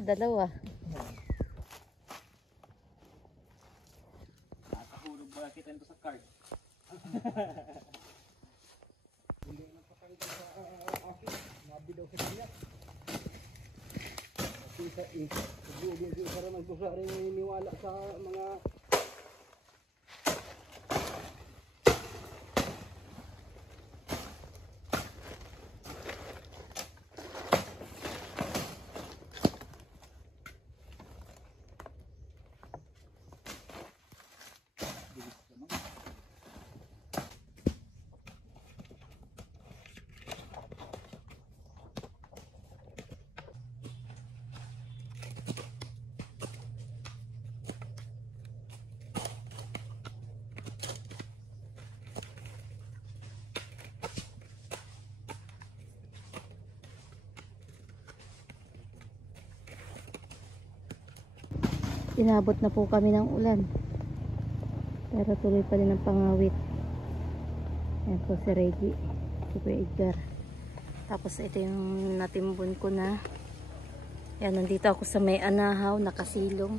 Dalawa. Nakahulog ba kita nito sa card? Hindi na patanggal sa akin. Mabidaw sa kanya. Isa rin magbusa rin niwala sa mga Inabot na po kami ng ulan. Pero tuloy pa rin ang pangawit. Ayan po si Reggie. Si Kuya Edgar. Tapos ito yung natimbon ko na. Ayan, nandito ako sa may anahaw. Nakasilong.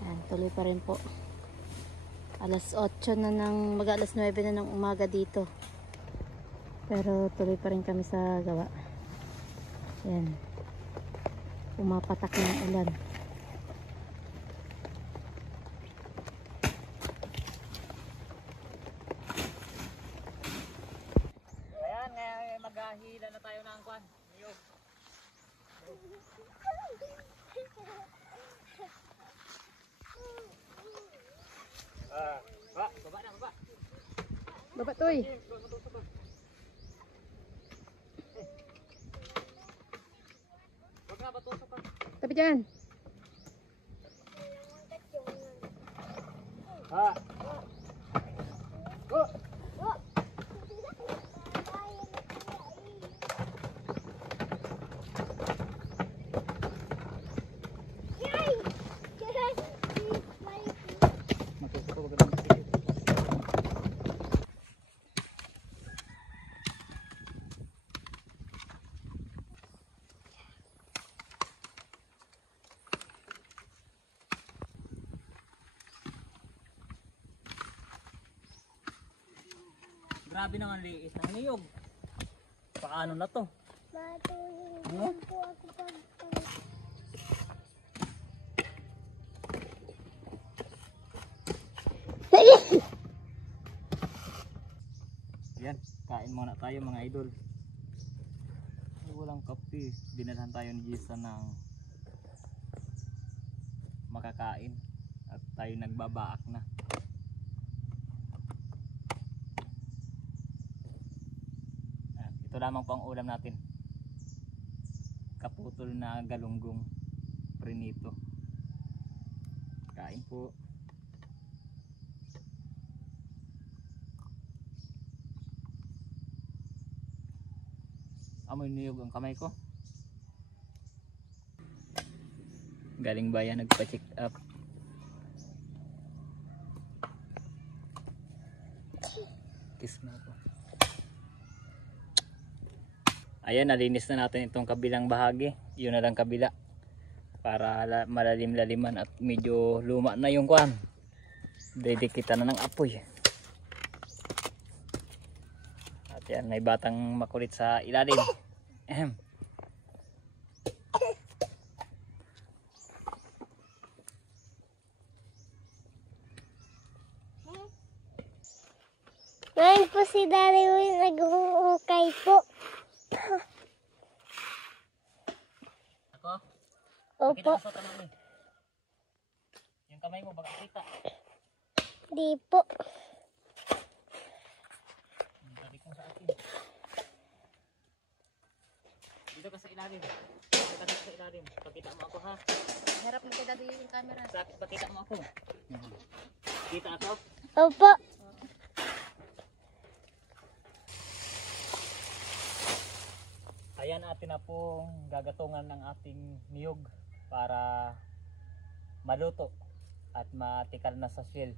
Ayan, tuloy pa rin po. Alas 8 na ng, mag alas 9 na ng umaga dito. Pero tuloy pa rin kami sa gawa. Ayan. Pumapatak ng ulan. Maghahila na tayo ng kwan. Niyog. Baba na, baba. Baba toy. Wag na, batusok pa. Tabi dyan. Grabe naman liis ng niyog. Paano na to? Matulog po ako pagkakas. Yan, kain muna tayo mga idol. Walang kape. Dinalhan tayo ni Gisa ng makakain. At tayo nagbabaak na. Ito lamang po ang ulam natin. Kaputol na galunggong prinito. Kain po. Amoy niyog ang kamay ko. Galing bayan nagpa-check up. Kiss mo ako. Ayan, nalinis na natin itong kabilang bahagi. Yun na lang kabila. Para malalim-laliman at medyo luma na yung kwan. Dedikita na ng apoy. At yan, may batang makulit sa ilalim. Ngayon po si Daddy nag-uukay po. Ako? Opo. Pakita ka sa yung kamay mo, baka kita. Di po. Balik mo sa akin. Dito ka sa ilalim. Dito ka sa ilalim. Pakita mo ako ha. Harap mo kay Daddy yung camera. Pakita mo ako. Kita ako? Opo. Ayan, atin na pong gagatungan ng ating niyog para maluto at matikal na sa shell.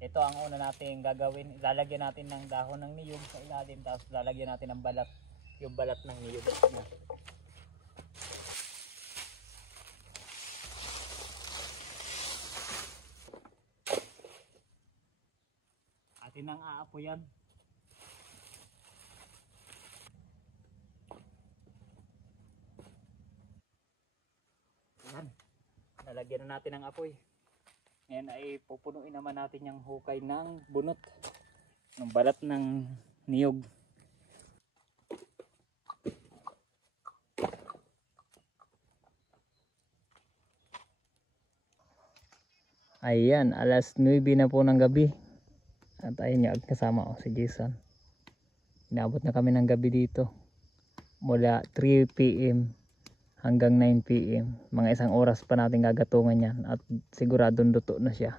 Ito ang una nating gagawin. Lalagyan natin ng dahon ng niyog sa ilalim, tapos lalagyan natin ng balat, yung balat ng niyog. nang aapoyan. Yan. Lalagyan na natin ng apoy. Ngayon ay pupunuin naman natin yung hukay ng bunot. Ng balat ng niyog. Ayan, alas 9 na po ng gabi. At ayun yung kasama ko si Jason. Inabot na kami ng gabi dito. Mula 3 PM hanggang 9 PM. Mga isang oras pa natin gagatungan yan. At siguradong luto na siya.